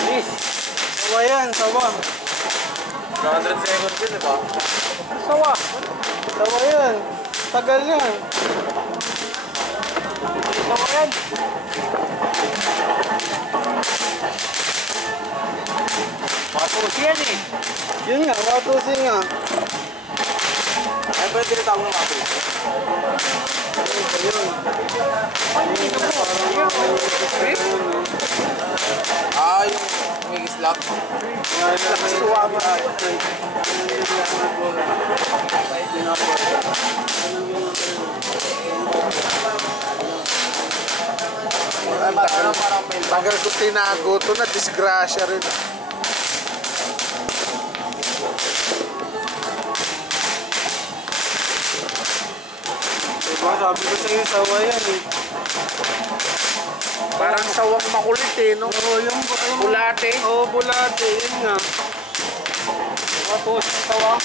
Anis. Sawa yan, sawa. 100 seconds yun, diba? Sawa. Sawa yan. Tagal yan. Sawa yan. Matusi yan eh. Yun nga, matusin nga. Ay ba yung tinatawag ng matusi? Ayun. Ah, yung may slap. Suwa mo. Tagal ko tinago to na disgrasya rin. Diba, sabi ko sa'yo, sawa yan eh. Parang sawang makulit eh, no? Oo, yung Bulate. Oo, bulate. Yun nga. Tapos, sawa.